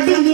રામ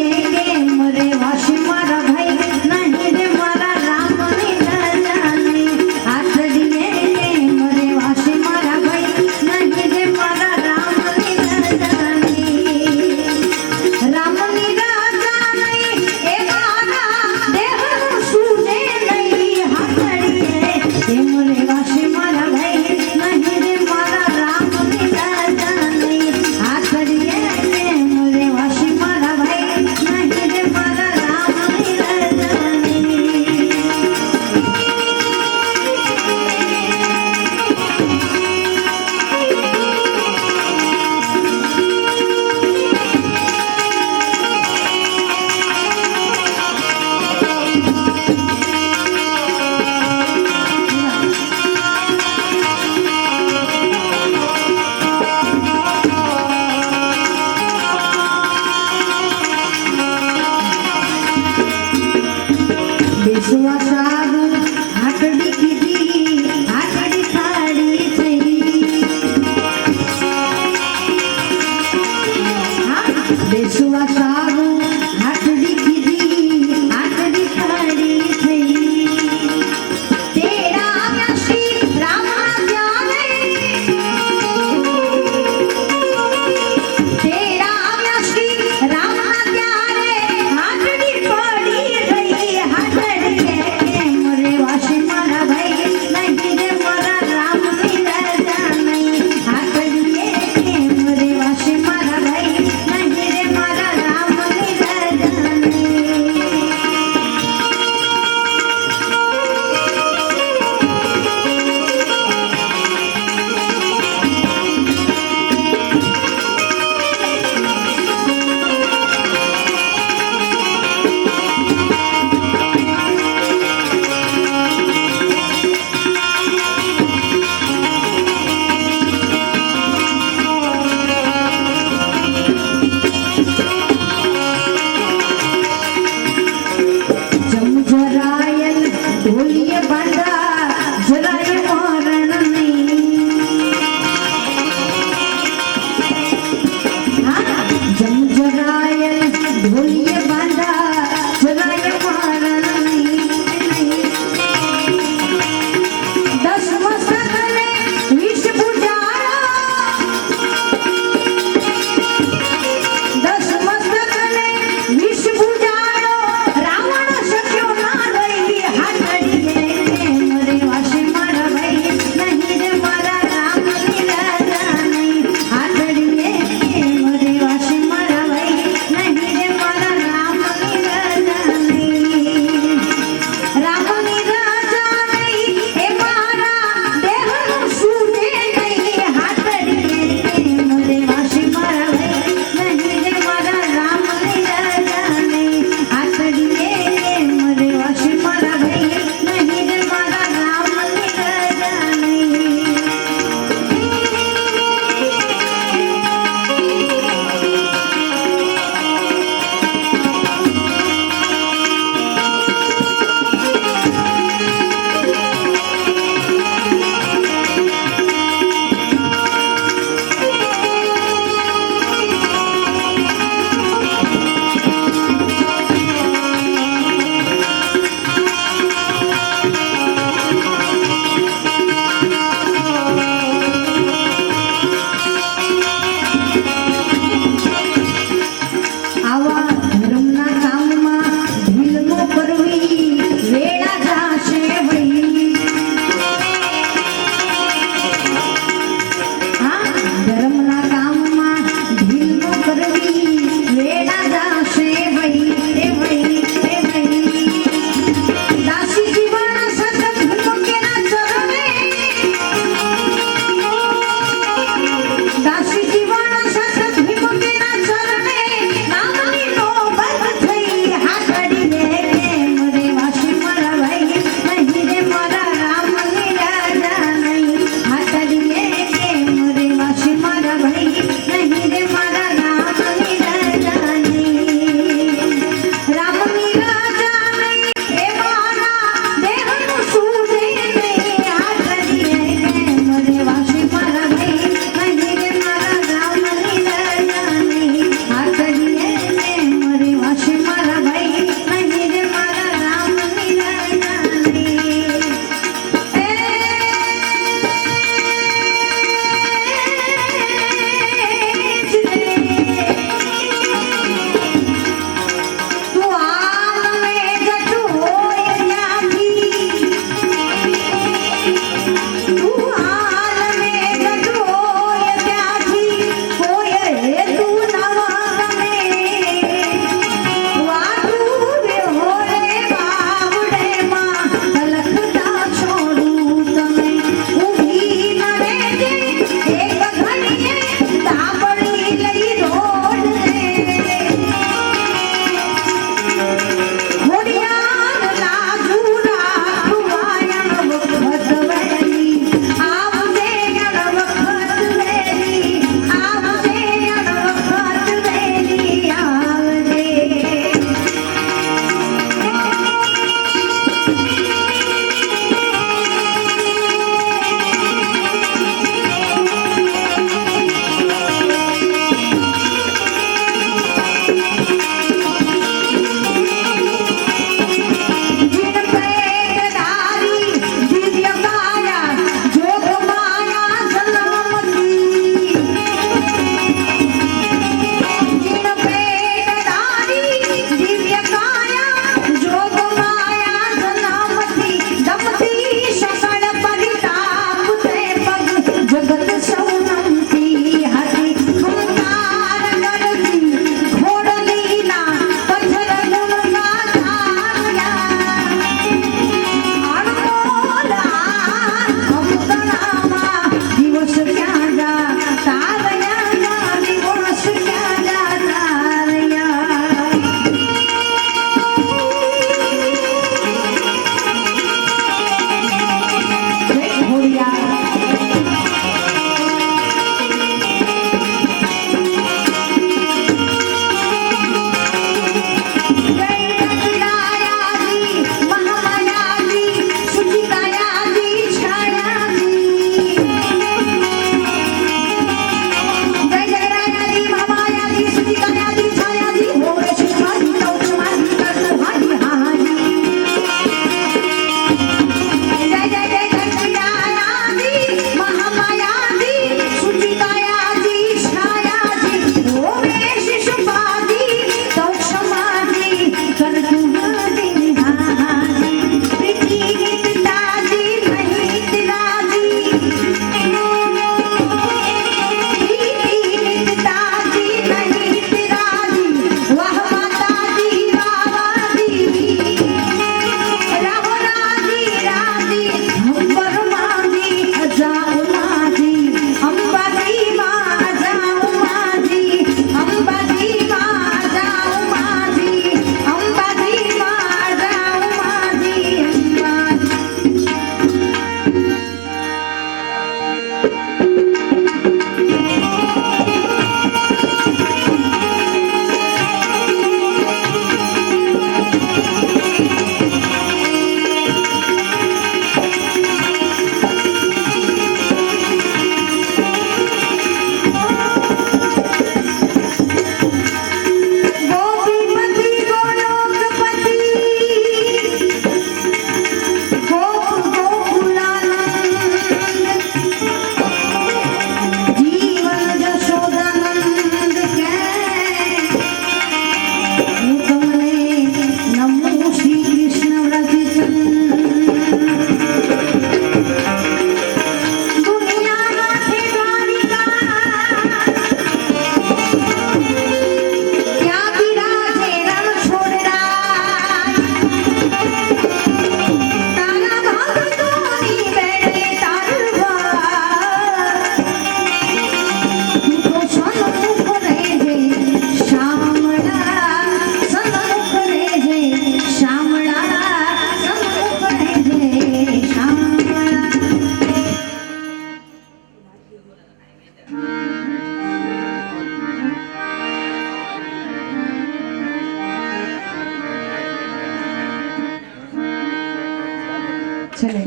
છેલ્લે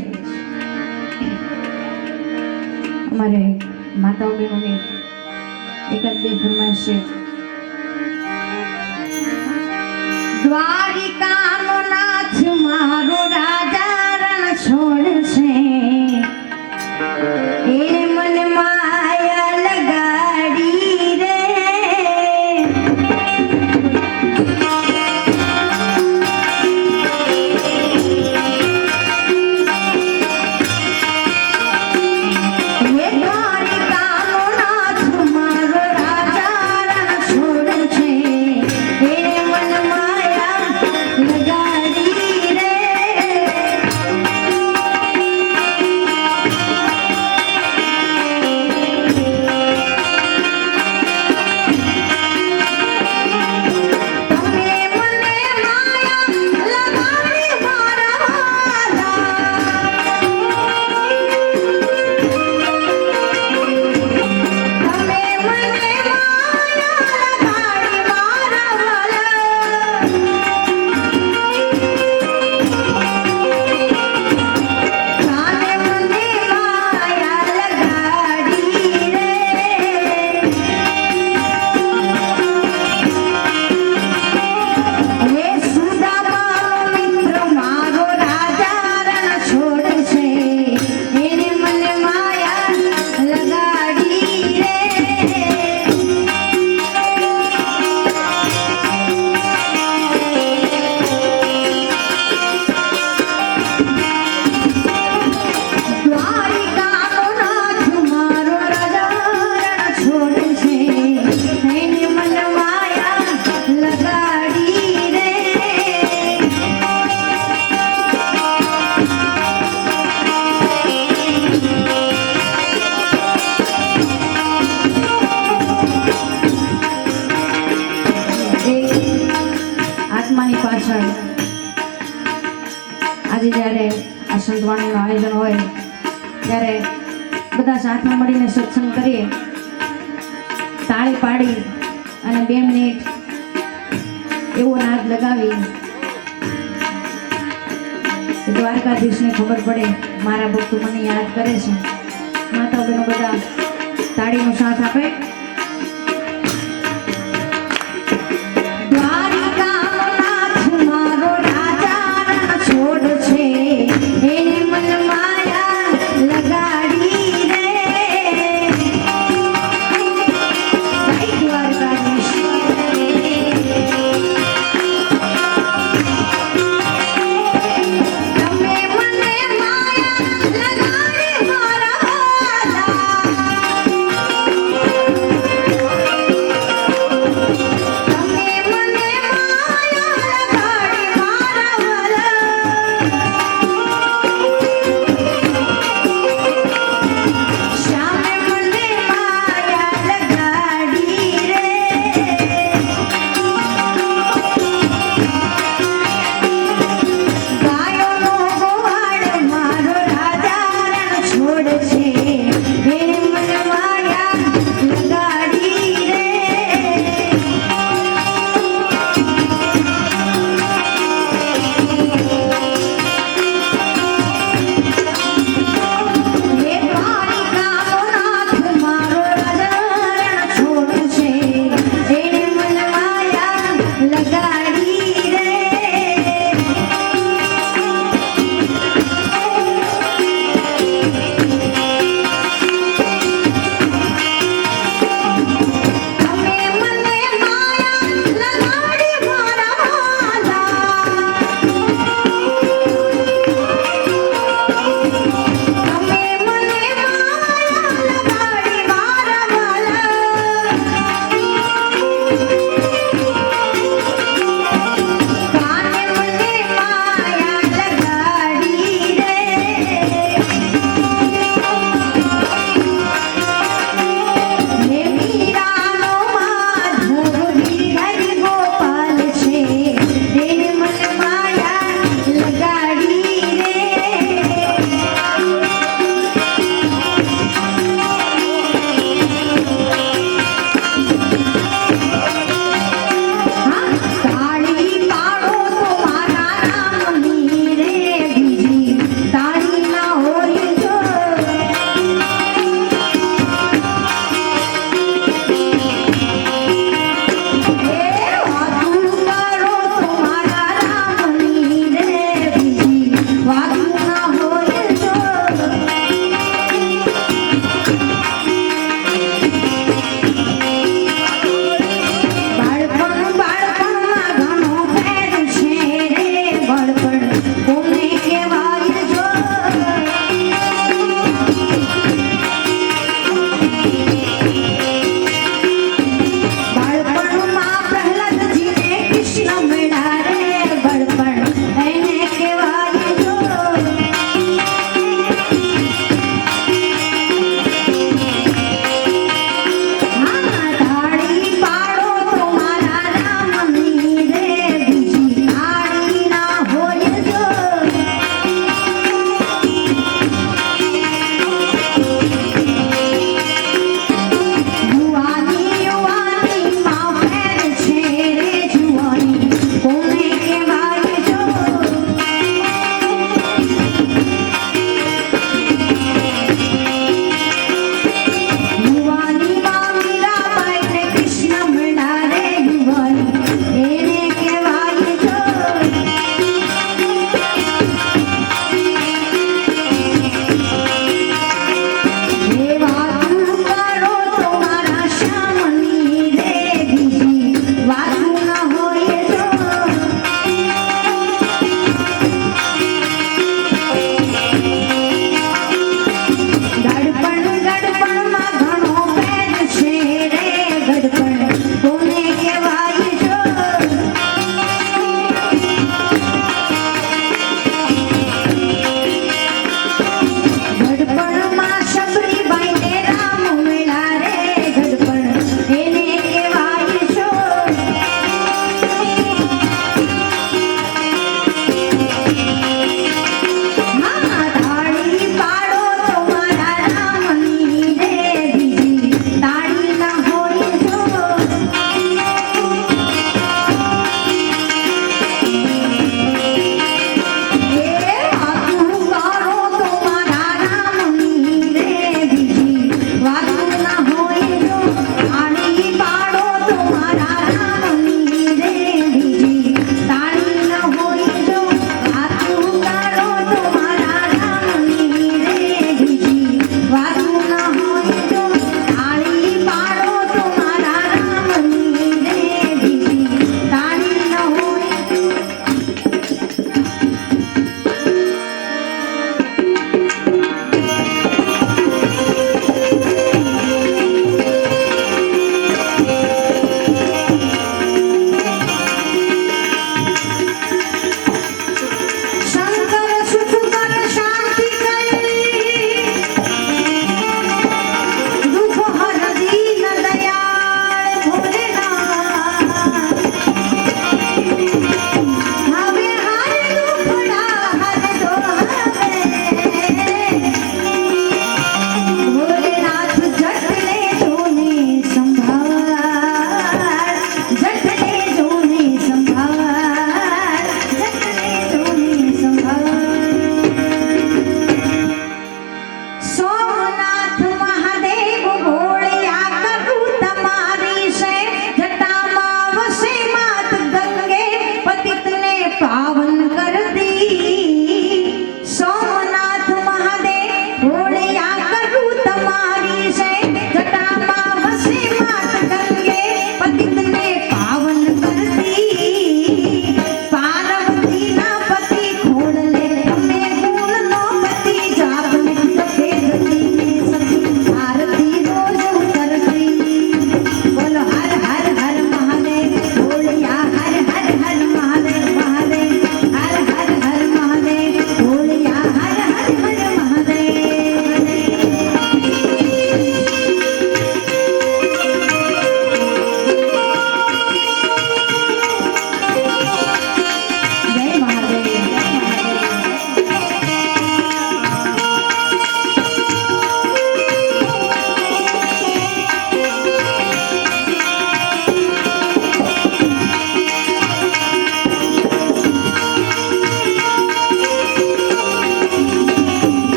અમારે માતાઓ બહેનોને એકાદ બે ફરમાઈશ છે. દ્વારિકાનો નાથ મારો રાજા રણ છોડશે, એને મને માયા લગાડી રે. આજે જ્યારે આ સંતવાણીનું આયોજન હોય ત્યારે બધા સાથે મળીને સત્સંગ કરીએ, તાળી પાડી અને 2 મિનિટ એવો નાદ લગાવી દ્વારકાધીશને ખબર પડે મારા ભક્તો મને યાદ કરે છે. માતા બહેનો બધા તાળીનો સાથ આપે.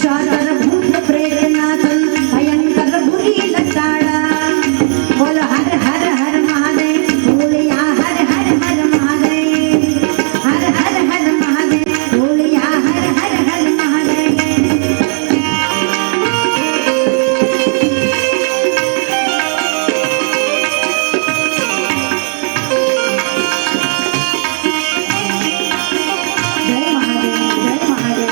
સાદર ભૂત પ્રેતનાથ ભયંકર ભૂરી લટાડા બોલો હર હર હર મહાદેવ બોલિયા હર હર હર મહાદેવ હર હર હર મહાદેવ બોલિયા હર હર હર મહાદેવ જય મહાદેવ જય મહાદેવ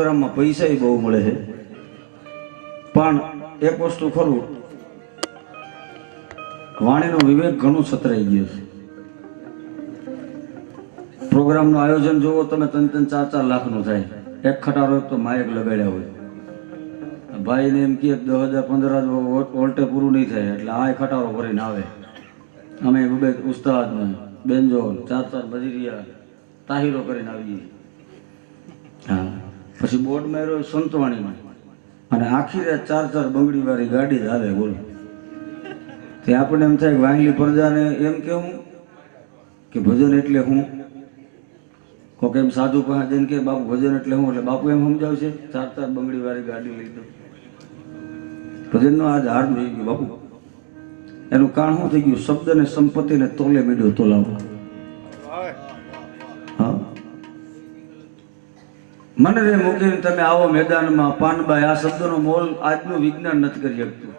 પ્રોગ્રામમાં પૈસા બહુ મળે છે, પણ એક વસ્તુ ખરું, વાણીનો વિવેક ઘણું છતરાઈ ગયો છે. પ્રોગ્રામનું આયોજન જોવો તમે 3-4 લાખનું થાય. એક ખટારો તો માયક લગાડ્યા હોય, ભાઈને એમ કે 10,000-15,000 વોલ્ટે પૂરું નહીં થાય એટલે આ ખટારો ભરીને આવે. અમે બે ઉસ્તાદ ને બેનજો 4 બજીરિયા તાહીરો કરીને આવીએ. હા, પછી બોર્ડ માર્યો સંતવાણીમાં, અને આખી રાત 4 બંગડી વાળી ગાડી જ હાલે. બોલો, તે આપણને એમ થાય કે વાંગલી પ્રજાને એમ કેવું કે ભજન એટલે હું. કોક એમ સાધુ પાસે જઈને કે બાપુ ભજન એટલે હું, એટલે બાપુ એમ સમજાવશે 4 બંગડી વાળી ગાડી લઈ દો. ભજનનો આજ હાર થઈ ગયો બાપુ. એનું કારણ શું થઈ ગયું? શબ્દ ને સંપત્તિને તોલે મેળ્યો તોલાવો. હા, મને રે મૂકીને તમે આવો મેદાનમાં પાનબાઈ, આ શબ્દનો મોલ આજનું વિજ્ઞાન નથી કરી શકતું.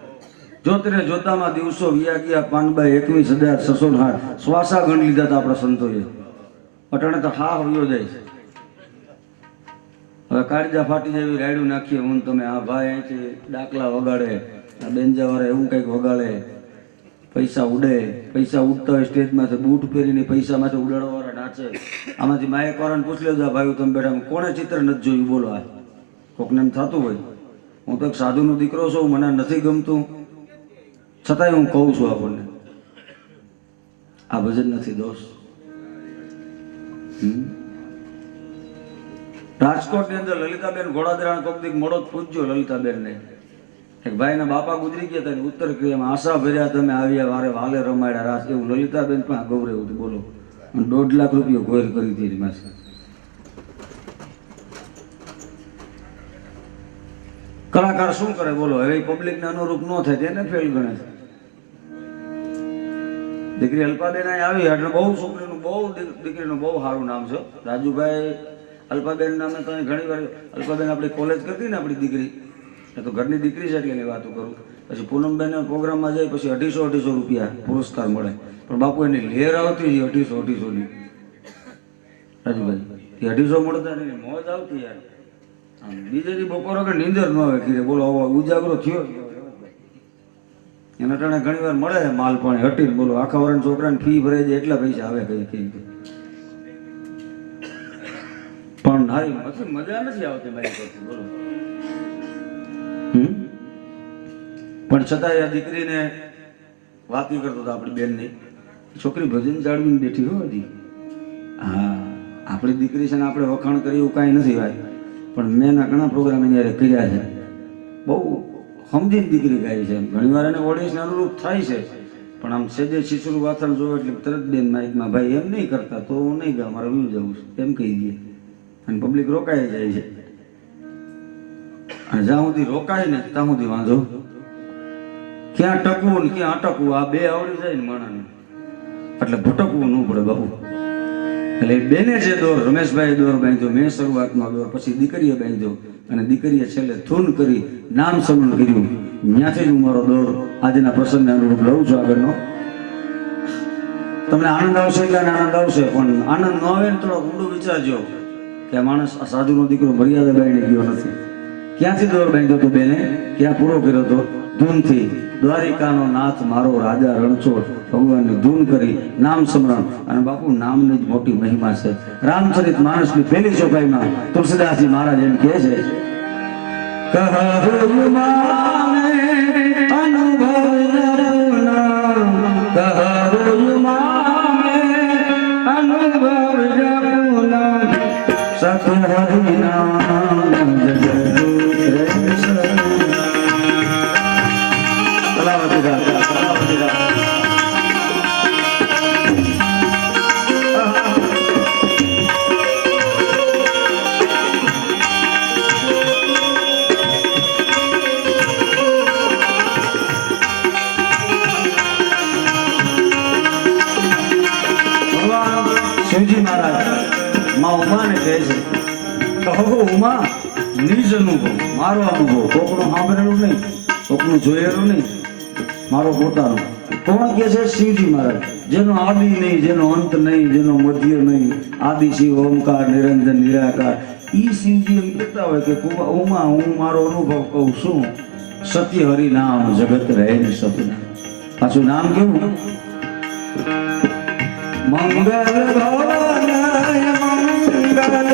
જોતરે જોતામાં દિવસો વ્યા ગયા પાનબાઈ 21,608 શ્વાસા ગણ લીધા હતા આપણા સંતોએ. અટાણે તો હા હવ્યો જાય છે. હવે કાળજા ફાટી જેવી રાયડું નાખીએ હું તમે. આ ભાઈ અહીંથી ડાકલા વગાડે, આ બેન્જાવાળા એવું કંઈક વગાડે, પૈસા ઉડે. પૈસા ઉડતા હોય સ્ટેજમાંથી બૂટ પહેરીને પૈસામાંથી ઉડાડવાવાળા નાચે. આમાંથી માયકવાળાને પૂછ લેજો, આ ભાઈ તમે બેઠા કોણે ચિત્ર નથી જોયું? બોલો, આ કોકને એમ થતું હોય હું તો એક સાધુનો દીકરો છું, મને નથી ગમતું, છતાંય હું કહું છું આપણને આ ભજન નથી દોસ્ત. રાજકોટની અંદર લલિતાબેન ઘોડાદરાને કોક દીક મોડો પૂછજો લલિતાબેનને. એક ભાઈના બાપા ગુજરી ગયા હતા, ઉત્તર ક્રિયામાં આશા ભર્યા તમે આવ્યા વારે વાલે રમાડ્યા રાસ, એવું લલિતાબેન પણ ગૌરવ હતું. બોલો, અને 1.5 લાખ રૂપિયા ઘોર કરી હતી એમાં. કલાકાર શું કરે બોલો? હવે પબ્લિકને અનુરૂપ ન થાય તેને ફેલ ગણે છે. દીકરી અલ્પાબેન અહીં આવી એટલે બહુ છોકરીનું બહુ દીકરીનું બહુ સારું નામ છે. રાજુભાઈ અલ્પાબેન નામે તો ઘણી વાર અલ્પાબેન આપણી કોલેજ કરતી ને આપણી દીકરી, એ તો ઘરની દીકરી છે એટલે એની વાતો કરું. પછી પૂનમબેન પ્રોગ્રામમાં જાય પછી 250 રૂપિયા પુરસ્કાર મળે, પણ બાપુ એની લહેર આવતી 250 રાજુભાઈ એ 250 મળતા નહીં, મોજ આવતી યાર. બીજે દી બપોર વગર નીંદર ન આવે કીધે. બોલો, ઉજાગરો થયો એના ટાણે ઘણી વાર મળે માલ પાણી હટીને. બોલો, આખા વર્ષ છોકરાને ફી ભરાઈ જાય એટલા પૈસા આવે કઈ કઈ, પણ હારી મજા નથી આવતી મારી પાસે. બોલો, પણ છતાં આ દીકરીને વાત નહીં કરતો હતો આપણી બેનની. છોકરી ભજન જાળવીને બેઠી હોય હજી. હા, આપણી દીકરી છે ને આપણે વખાણ કરીએ એવું કાંઈ નથી ભાઈ, પણ મેં એના ઘણા પ્રોગ્રામ એની યારે કર્યા છે. બહુ સમજીને દીકરી ગાય છે. ઘણી વાર એને ઓડિયન્સને અનુરૂપ થાય છે, પણ આમ સેજે શીશરું વાથણ જોવે એટલે તરત બેન માઇકમાં ભાઈ એમ નહીં કરતા તો હું નહીં ગા, મારે વ્યૂ જવું છે એમ કહી દે, અને પબ્લિક રોકાઈ જાય છે. અને જ્યાં સુધી રોકાય ને ત્યાં સુધી વાંધો. ક્યાં ટકવું ને ક્યાં અટકવું આ બે આવડી જાય ને માણસને, એટલે ભટકવું ન પડે બાપુ. એટલે બેને જે દોર રમેશભાઈ દોર બાંધ્યો, મેં શરૂઆતમાં દોર, પછી દીકરીએ બાંધ્યો, અને દીકરીએ છેલ્લે થૂન કરી નામ સમરણ કર્યું. ત્યાંથી જ હું મારો દોર આજના પ્રસંગને અનુરૂપ લઉં છું આગળનો. તમને આનંદ આવશે એટલે આનંદ આવશે, પણ આનંદ ન આવે ને થોડો ઊંડું વિચારજો કે આ માણસ આ સાધુનો દીકરો મર્યાદા બાઈને ગયો નથી. ક્યાંથી દોર બાંધ્યો હતો બેને, ક્યાં પૂરો કર્યો હતો? ધૂનથી. દ્વારિકાનો નાથ મારો રાજા રણછોડ ભગવાનની ધૂન કરી નામ સ્મરણ. અને બાપુ નામની જ મોટી મહિમા છે. રામચરિત માનસની પહેલી ચોપાઈમાં તુલસીદાસજી મહારાજ એમ કહે છે, શિવજી મહારાજ માં ઉમાને કહે છે, કહો ઉમા નિજ અનુભવ, મારો અનુભવ, કોકનું સાંભળેલું નહીં, કોકનું જોયેલું નહીં, મારો પોતાનો. કોણ કહે છે? શિવજી મહારાજ, જેનો આદિ નહીં, જેનો અંત નહીં, જેનો મધ્ય નહીં, આદિ શિવ ઓમકાર નિરંજન નિરાકાર, ઈ શિવજી એમ કહેતા હોય કે ઉમા હું મારો અનુભવ કહું છું, સત્ય હરિ નામ જગત રહે ને સપના. પાછું નામ કેવું? મંગલ ભવનાય મંગલહારી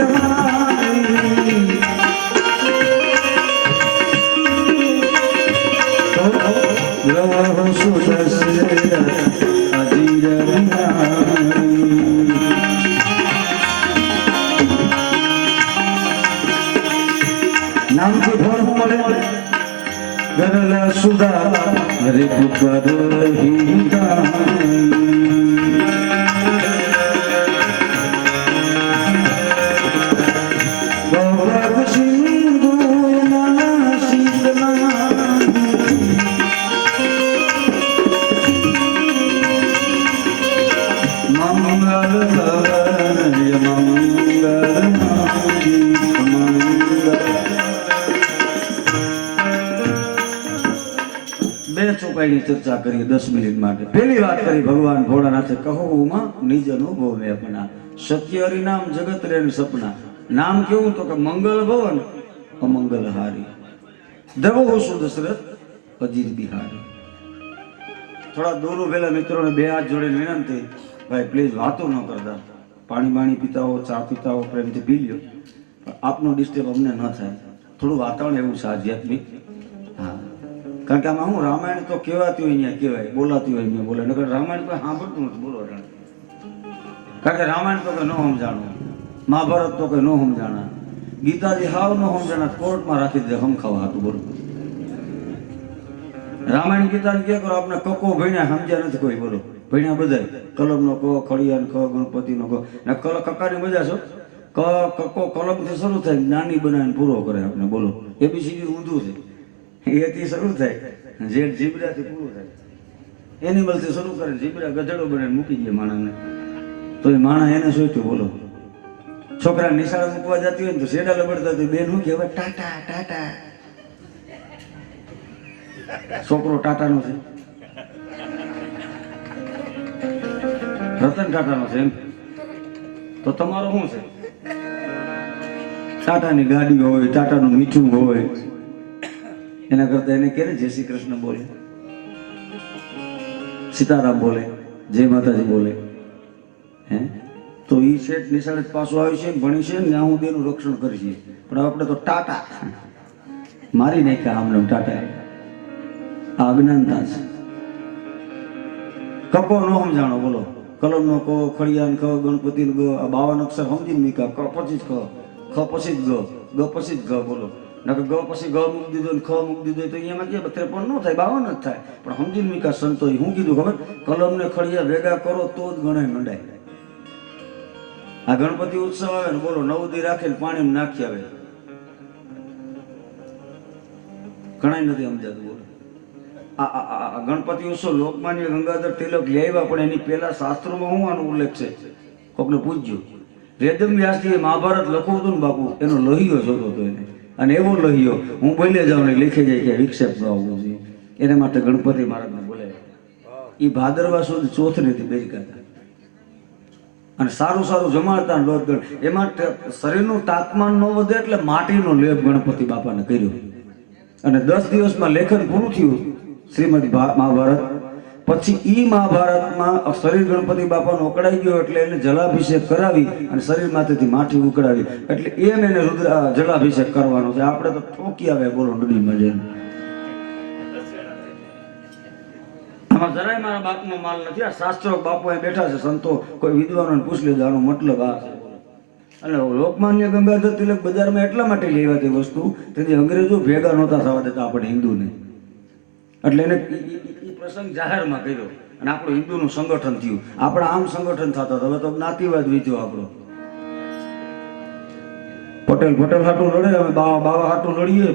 રહો સુદર્શન અજીર વિહારી. નામથી ફળ મળે ગરલા સુધા હરે પુત્ર હિતાઈ. ગૌરવ સિંધુ ચોપાઈની ચર્ચા કરીએ 10 મિનિટ માટે. પહેલી વાત કરી ભગવાન ભોળાનાથે કહો ઉમા નિજ અનુભવ મેં અપના, સત્ય હરિનામ જગત રે સપના. નામ કેવું? તો કે મંગલ ભવન અમંગલ હારી દ્રવો શું દશરથ અજીર બિહારી. થોડા દૂર ઉભેલા મિત્રોને બે હાથ જોડીને વિનંતી, ભાઈ પ્લીઝ વાતો ન કરતા, પાણી બાણી પીતા હો, ચા પીતા હો, પ્રેમથી પી લ્યો, આપનો ડિસ્ટર્બ અમને ન થાય. થોડું વાતાવરણ એવું છે આધ્યાત્મિક. હા, કારણ કે આમાં હું રામાયણ તો કહેવાતી હોય અહીંયા કહેવાય, બોલાતી હોય અહીંયા બોલે, નકર રામાયણ કોઈ સાંભળતું નથી બોલો. કારણ કે રામાયણ તો કંઈ ન સમજાણું, મહાભારત તો કંઈ ન સમજાણા, ગીતાજી હાવ ન સમજાણા, કોર્ટમાં રાખી દે હમ ખાવા હતું. બોલો, રામાયણ ગીતાજી કે કરો આપણે કકો ભણ્યા સમજ્યા નથી કોઈ. બોલો, ભણ્યા બધાય, કલમનો ક, ખડિયાનો ખ, ગણપતિનો ક, ને કક્કાની મજા છો. કક્કો કલમથી શરૂ થાય, નાની બનાવીને પૂરો કરે આપણે. બોલો, એબીસીડી ઊંધું છે, એથી શરૂ થાય, જેડ જીબડાથી પૂરું થાય. એનિમલથી શરૂ કરે, જીબડા ગધેડો બનાવીને મૂકી દે માણસને, તો એ માણસ એને શું થયું? બોલો, છોકરા નિશાળે મૂકવા જતી હોય ને તો શેડા લબડતા હતી, બેન શું કહેવાય? ટાટા ટાટા. છોકરો ટાટાનો છે, રતન ટાટાનો છે એમ, તો તમારો શું છે? ટાટાની ગાડી હોય, ટાટાનું મીઠું હોય, એના કરતા એને કે જય શ્રી કૃષ્ણ બોલે, સીતારામ બોલે, જય માતાજી બોલે. હે, તો એ શેઠ નિશાળે પાછો આવી છે, ભણી છે ને, હું તેનું રક્ષણ કરી છે. પણ આપણે તો ટાટા મારી નાખ્યા આમને ટાટા. આ અજ્ઞાનતા છે. કકો નો સમજાણો. બોલો, કલમનો કો, ખડિયાન ખ, ગણપતિનો ગ, આ 52 અક્ષર સમજીને મીકા. ક પછી જ ખ, ખ પછી જ ગ, ગ પછી જ ગ. બોલો, નકર ગ પછી ગ મૂકી દીધો ને ખ મૂકી દીધો તો અહીંયામાં કે 53 ન થાય, 52 જ થાય. પણ સમજીને મીકા સંતોએ શું કીધું ખબર? કલમ ને ખડિયા ભેગા કરો તો જ ગણાય મંડાય. આ ગણપતિ ઉત્સવ આવે ને, બોલો, 9 દી રાખીને પાણીમાં નાખી આવે, ઘણા નથી સમજાતું. બોલો, આ ગણપતિ ઉત્સવ લોકમાન્ય ગંગાધર તિલક લઈ આવ્યા, પણ એની પહેલા શાસ્ત્રોમાં શું આનો ઉલ્લેખ છે? કોકને પૂછજો. વેદમ વ્યાસજીએ મહાભારત લખવું હતું ને બાપુ, એનો લોહિયો જોતો હતો એને, અને એવો લોહિયો હું બોલે જાઉં ને લખી જાય કે વિક્ષેપ ન આવવું જોઈએ. એના માટે ગણપતિ મહારાજને બોલાવ્યા. એ ભાદરવા સુધી ચોથનેથી બેરિકા હતા, અને સારું સારું જમાડતા લોટ ગણ. એમાં શરીરનું તાપમાન ન વધે એટલે માટીનો લેપ ગણપતિ બાપાને કર્યો, અને 10 દિવસમાં લેખન પૂરું થયું શ્રીમદ મહાભારત. પછી ઈ મહાભારતમાં શરીર ગણપતિ બાપાનો ઉકળાઈ ગયો એટલે એને જલાભિષેક કરાવી અને શરીર માંથી માટી ઉકળાવી, એટલે એને રુદ્ર જલાભિષેક કરવાનો છે. આપણે તો ઠોકી આવે. બોલો, નદીમાં જઈને. આમાં જરાય મારા બાપનો માલ નથી. આ શાસ્ત્રો બાપુ અહીં બેઠા છે, સંતો, કોઈ વિદ્વાનોને પૂછ લેજો આનો મતલબ આ છે. અને લોકમાન્ય ગંગાધર તિલક બજારમાં એટલા માટે લેવા તે વસ્તુ, તેથી અંગ્રેજો ભેગા નહોતા થવા દેતા આપણે હિન્દુને, એટલે એને પ્રસંગ જાહેરમાં કર્યો અને આપણું હિન્દુનું સંગઠન થયું. આપણા આમ સંગઠન થતા, હવે તો જ્ઞાતિવાદ વીત્યો આપણો. પટેલ હાટું લડે, અમે બાવા હાટું લડીએ,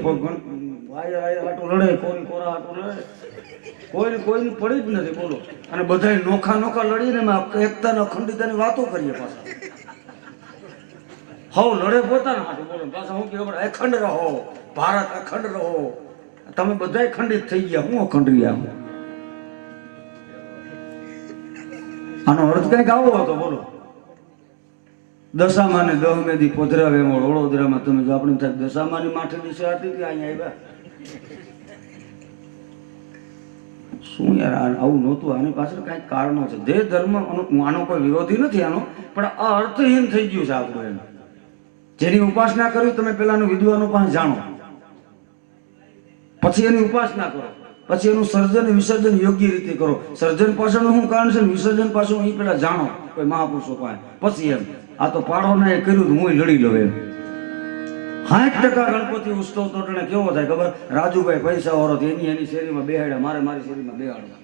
હાટું લડે, કોરા હાટું લડે, કોઈની પડી જ નથી. બોલો, અને બધા નોખા લડીને એકતાના અખંડિતાની વાતો કરીએ પાછા. હવ લડે પોતાના હાટું. બોલો, પાછા હું કે અખંડ રહો, ભારત અખંડ રહો. તમે બધા ખંડિત થઈ ગયા, હું અખંડ રહ્યા? આનો અર્થ કઈક આવો હતો. બોલો, દશામાં ને દહમેદી પોધરા વેમોળ વડોદરામાં તમે જો આપણે થાય દશામાની માઠે દિશા હતી ત્યાં અહીંયા આવ્યા શું યાર આવું નહોતું. આની પાછળ કાંઈક કારણો છે. જે ધર્મ આનો કોઈ વિરોધી નથી આનો, પણ આ અર્થહીન થઈ ગયું છે આપણું. એમ જેની ઉપાસના કરવી તમે પેલાનું વિદ્વાનો પાસે જાણો, પછી એની ઉપાસના કરો, પછી એનું સર્જન વિસર્જન યોગ્ય રીતે કરો. સર્જન પાછળનું શું કારણ છે, વિસર્જન પાછળ એ પેલા જાણો કોઈ મહાપુરુષો પાસે, પછી એમ. આ તો પાડોને એ કર્યું તો હું લડી લઉં એમ. 60% ગણપતિ ઉત્સવ તો કેવો થાય ખબર? રાજુભાઈ પૈસા વાળો એની શેરીમાં બેહાડ્યા, મારી શેરીમાં બેહાડ્યા.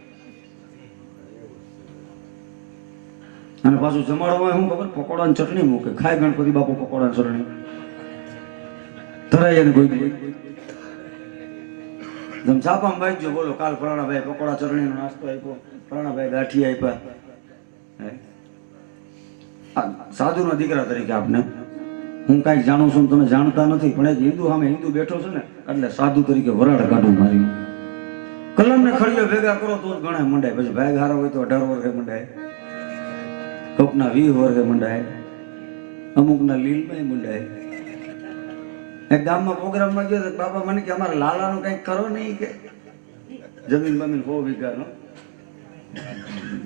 અને પાછું જમાડવામાં શું ખબર? પકોડાની ચટણી મૂકે. ખાય ગણપતિ બાપુ પકોડાની ચટણી, ધરાય એને કોઈ જેમ છાપામાં વાંચજો, બોલો કાલ ફલાણા ભાઈ પકોડા ચટણીનો નાસ્તો આપ્યો, ફલાણા ભાઈ ગાંઠી આપ્યા. સાધુના દીકરા તરીકે આપને હું કાંઈક જાણું છું, તમે જાણતા નથી, પણ એક હિન્દુ સામે હિન્દુ બેઠો છે ને, એટલે સાધુ તરીકે વરાળ કાઢું મારી. કલમ ને ખડીઓ ભેગા કરો તો ગણે મંડાય. પછી ભાગ હારો હોય તો 18 વર્ષે મંડાય, કોકના 20 વર્ષે મંડાય, અમુકના લીલમાં મંડાય. એક ગામમાં પ્રોગ્રામમાં ગયો તો બાપા મને કે અમારા લાલાનું કંઈક કરો નહીં, કે જમીન બમીન 100 વીઘાનો.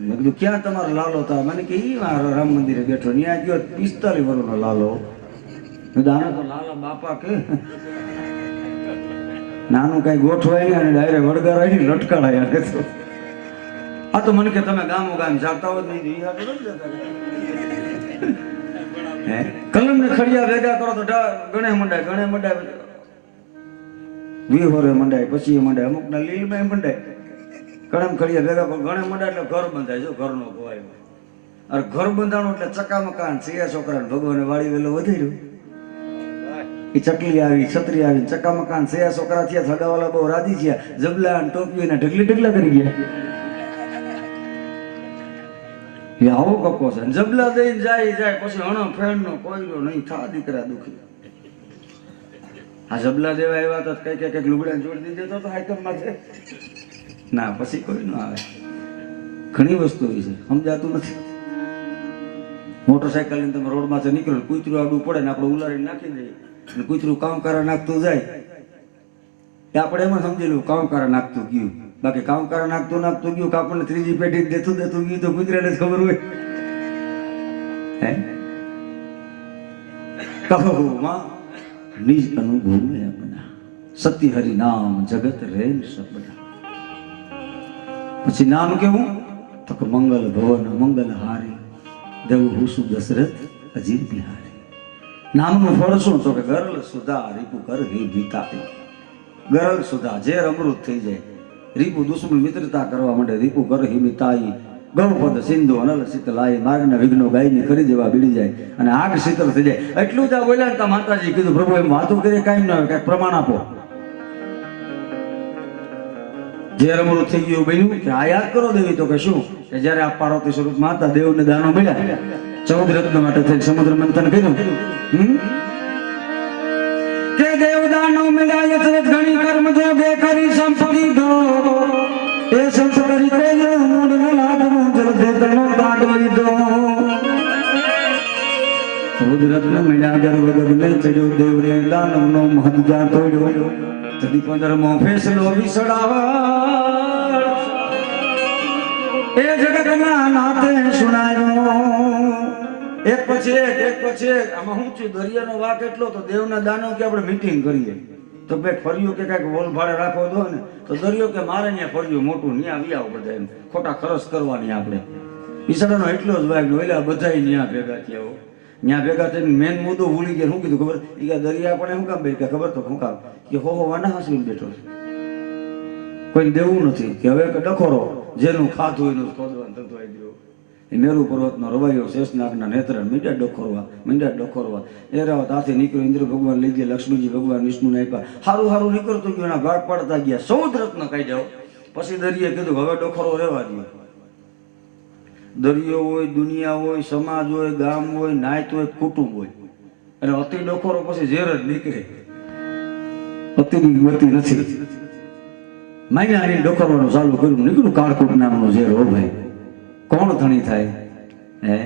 મેં કીધું ક્યાં તમારો લાલો હતા? મને કે રામ મંદિરે બેઠો. ત્યાં ગયો 45 વર્ષનો લાલો. આને તો લાલા બાપા કે નાનું કઈ ગોઠવાય ને અને ડાયરેક્ટ વડગારાય ને લટકાડાય. આ તો મને કે તમે ગામો ગામ જાગતા હોય નહીં, કલમ ને ખડિયા ભેગા કરો તો ગણે મંડાય, 20 વર્ષે મંડાય, પછી મંડાય, અમુક ના લીલમાં મંડાય. કલમ ખડિયા ભેગા કરો ગણે મંડાય એટલે ઘર બંધાય. જો ઘરનો ગોવાય, અરે ઘર બંધાણું એટલે ચકામકાન 6 છોકરાને ભગવાને વાળી વેલો વધી રહ્યું. એ ચકલી આવી, છત્રી આવી, ચકામકાન 6 છોકરા થયા. સગાવાલા બહુ રાજી થયા, જબલા ટોપી ને ઢગલા કરી ગયા. એ આવો કપો છે. જબલા દઈને જાય પછી હણો ફેણનો કોઈલો નહીં થા દીકરા દુખી. આ જબલા દેવા આવ્યા તો કઈક લુગડા જોડી દીધે તો આઈટમ માં છે ના, પછી કોઈ ન આવે. ઘણી વસ્તુ છે સમજાતું નથી. મોટરસાયકલ લઈને તમે રોડ માંથી નીકળો, કૂતરું આડું પડે ને આપણે ઉલારીને નાખી દઈએ, અને કૂતરું કામ કરા નાખતું જાય. એ આપણે એમાં સમજી લઉં કામ કરા નાખતું ગયું. બાકી કામ કરા નાખતું ગયું કે આપણને ત્રીજી પેઢી દેતું ગયું તો કૂતરાને જ ખબર હોય. કહો માં નિજ અનુભવ ને अपना સત્ય હરિ નામ જગત રેન સપના. પછી નામ કેવું? તો કે મંગલ ભવન મંગલ હારી દેવ હુસુ દશરથ અજીર બિહારી. નામનું ફળ શું? તો કે ગરલ સુધા રીપુ કર હે ભીતાઈ. ગરલ સુધા ઝેર અમૃત થઈ જાય. રીપુ દુશ્મન મિત્રતા કરવા માટે રીપુ કર હે મિતાઈ. ગૌપદ સિંધુ અનલ શીતલાઈ. માર્ગના વિઘ્નો ગાયની કરી દેવા બીડી જાય અને આગ શીતળ થઈ જાય. એટલું જ આ બોલ્યા તા માતાજી કીધું પ્રભુ એમ વાતો કરીએ કાંઈ ના હોય, કાંઈક પ્રમાણ આપો. ઝેર અમૃત થઈ ગયું બન્યું કે આ યાદ કરો દેવી. તો કે શું? કે જયારે આ પાર્વતી સ્વરૂપ માતા દેવને દાનો મળ્યા, 14 રત્ન માટે થઈ સમુદ્ર મંથન કર્યું કે દેવ દાનો મળ્યા યથરત ઘણી કર્મ જોગે કરી સંપત્તિ દો. એ સંત કરી તેજો મૂળ ન લાગવું જલ દેતનો દાગ લીધો. 14 રત્ન મળ્યા ગર્વ ગગને ચડ્યો દેવને દાનવનો મહદ જા તોડ્યો. તદી 15મો ફેસલો વિસડાવા એ જગતના નાથે સુણાયો. એક પછી એક. આમાં શું છે? દરિયાનો વાક એટલો તો દેવના દાનો કે આપણે મીટિંગ કરીએ તો બે ફર્યું કે કાંઈક વોલ ભાડે રાખવો દો ને તો દરિયો કે મારે ત્યાં ફર્યું મોટું ત્યાં આવી આવો બધા એમ ખોટા ખરસ કરવાની આપણે. ઈસડાનો એટલો જ વાગ ઓલા બધા ત્યાં ભેગા થયા. ત્યાં ભેગા થઈને મેન મુદ્દો ભૂલી ગયા. શું કીધું ખબર? એ કે દરિયા આપણે શું કામ બેઠા ખબર? તો શું કામ કે હો વાના હાસવીને બેઠો છે, કોઈ દેવું નથી. કે હવે ડખોરો જેનું ખાધું એનું ખોદવાનું થતું આવી ગયું. એ મેરુ પર્વતનો રવાયો શેષનાગના નેત્ર મીંડા ડખોરવા એ રાવત હાથે નીકળ્યો. ઇન્દ્ર ભગવાન લઈ ગયા, લક્ષ્મીજી ભગવાન વિષ્ણુને આપ્યા. સારું નીકળતું ગયું, એના ભાગ પાડતા ગયા. 14 રત્ન ખાઈ જાઓ. પછી દરિયે કીધું હવે ડખોરો રહેવા દો. દરિયો હોય, દુનિયા હોય, સમાજ હોય, ગામ હોય, નાયત હોય, કુટુંબ હોય, અને અતિ ડખોરો પછી ઝેર જ નીકળે. અતિની ગતિ નથી. માયનાની ડખોરવાનું ચાલુ કર્યું. નીકળ્યું કાળકૂટ નામનો ઝેર. હો ભાઈ, કોણ ધણી થાય? હે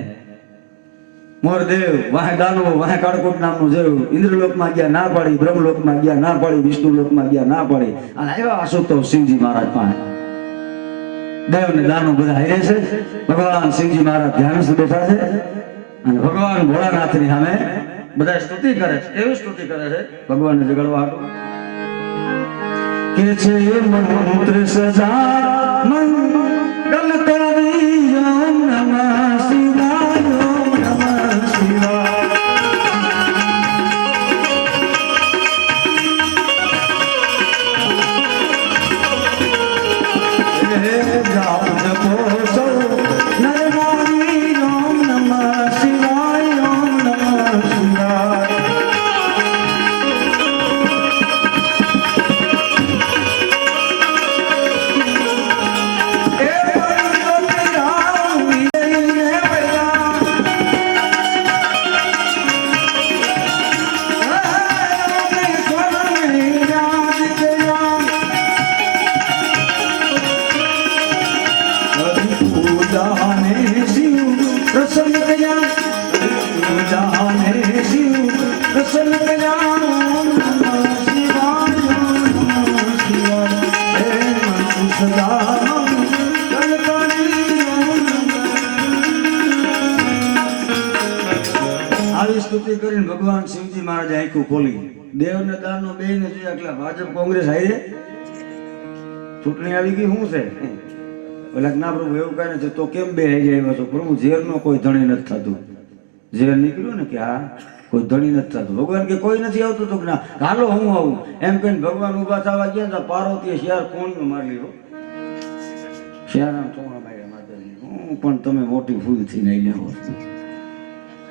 મોરદેવ વાહે દાનવો વાહે કાળકોટ નામનું જેવું ઇન્દ્રલોકમાં ગયા ના પાડી, બ્રહ્મલોકમાં ગયા ના પાડી, વિષ્ણુલોકમાં ગયા ના પાડી, અને આવ્યા આશુતોષ શિવજી મહારાજ પાસે. દેવ ને દાનો બધા હારે છે. ભગવાન શિવજી મહારાજ ધ્યાનસ્થ બેઠા છે અને ભગવાન ભોળાનાથની સામે બધા સ્તુતિ કરે છે. કેવી સ્તુતિ કરે છે? ભગવાનને જગાડવા હાટુ કે છે મંત્ર સજા મંગલ કરી ઓમ નમઃ શિવાય ઓમ નમઃ શિવાય. હે જાપ જપો સૌ નર નારી ઓમ નમઃ શિવાય ઓમ નમઃ શિવાય. આવી સ્તુતિ કરીને ભગવાન શિવજી મહારાજ આંખું ખોલી. દેવ ને દાનનો બે ને જોયા એટલે ભાજપ કોંગ્રેસ હારે ચૂંટણી આવી ગઈ. શું છે? એટલે ના પ્રભુ એવું કઈ નથી. તો કેમ બે હારી આવ્યા છો? પ્રભુ ઝેરનો કોઈ ધણી નથી થતું. ઝેર નીકળ્યું ને કે હા કોઈ ધણી નથી થતું. ભગવાન કે કોઈ નથી આવતું તો ના હાલો હું આવું એમ કહીને ભગવાન ઉભા થવા ગયા તો પાર્વતીએ શિયાર કોણ મારી લીધો. શિયારામ ચોણા માર્યા માતાજી. હું પણ તમે મોટી ફૂલ થી નહીં લેવો.